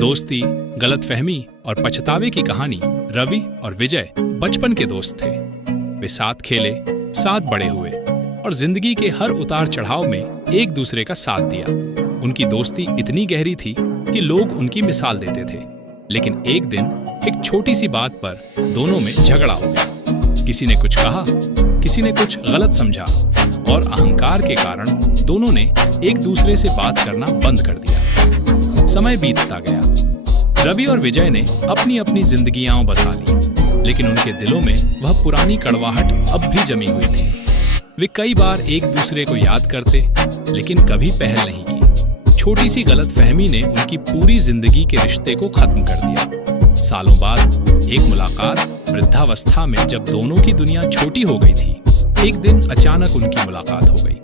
दोस्ती, गलतफहमी और पछतावे की कहानी। रवि और विजय बचपन के दोस्त थे। वे साथ खेले, साथ बड़े हुए और जिंदगी के हर उतार चढ़ाव में एक दूसरे का साथ दिया। उनकी दोस्ती इतनी गहरी थी कि लोग उनकी मिसाल देते थे। लेकिन एक दिन एक छोटी सी बात पर दोनों में झगड़ा हो गया। किसी ने कुछ कहा, किसी ने कुछ गलत समझा और अहंकार के कारण दोनों ने एक दूसरे से बात करना बंद कर दिया। समय बीतता गया। रवि और विजय ने अपनी अपनी जिंदगियां बसा ली, लेकिन उनके दिलों में वह पुरानी कड़वाहट अब भी जमी हुई थी। वे कई बार एक दूसरे को याद करते, लेकिन कभी पहल नहीं की। छोटी सी गलतफहमी ने उनकी पूरी जिंदगी के रिश्ते को खत्म कर दिया। सालों बाद एक मुलाकात वृद्धावस्था में, जब दोनों की दुनिया छोटी हो गई थी। एक दिन अचानक उनकी मुलाकात हो गई।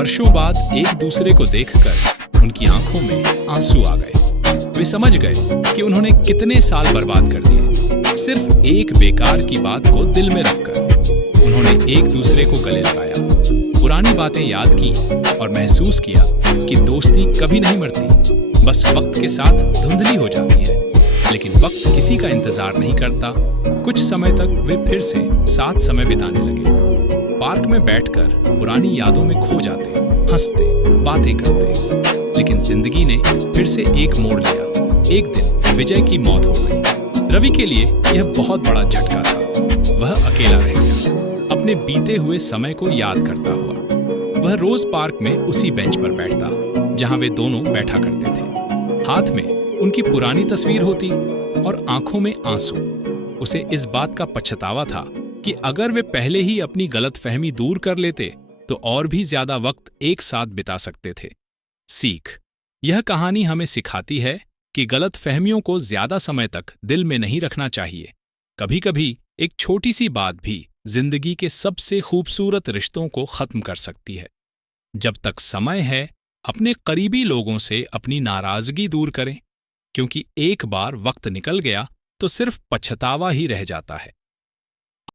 वर्षों बाद एक दूसरे को देखकर उनकी आंखों में आंसू आ गए। वे समझ गए कि उन्होंने कितने साल बर्बाद कर दिए, सिर्फ एक बेकार की बात को दिल में रखकर। उन्होंने एक दूसरे को गले लगाया, पुरानी बातें याद की और महसूस किया कि दोस्ती कभी नहीं मरती, बस वक्त के साथ धुंधली हो जाती है। लेकिन वक्त किसी का इंतजार नहीं करता। कुछ समय तक वे फिर से साथ समय बिताने लगे। पार्क में बैठकर पुरानी यादों में खो जाते, हंसते, बातें करते। लेकिन जिंदगी ने फिर से एक मोड़ लिया। एक दिन विजय की मौत हो गई। रवि के लिए यह बहुत बड़ा झटका था। वह अकेला रह गया, अपने बीते हुए समय को याद करता हुआ। वह रोज पार्क में उसी बेंच पर बैठता जहां वे दोनों बैठा करते थे। हाथ में उनकी पुरानी तस्वीर होती और आंखों में आंसू। उसे इस बात का पछतावा था कि अगर वे पहले ही अपनी गलतफहमी दूर कर लेते तो और भी ज्यादा वक्त एक साथ बिता सकते थे। सीख: यह कहानी हमें सिखाती है कि गलतफहमियों को ज्यादा समय तक दिल में नहीं रखना चाहिए। कभी-कभी एक छोटी सी बात भी जिंदगी के सबसे खूबसूरत रिश्तों को खत्म कर सकती है। जब तक समय है, अपने करीबी लोगों से अपनी नाराजगी दूर करें, क्योंकि एक बार वक्त निकल गया तो सिर्फ पछतावा ही रह जाता है।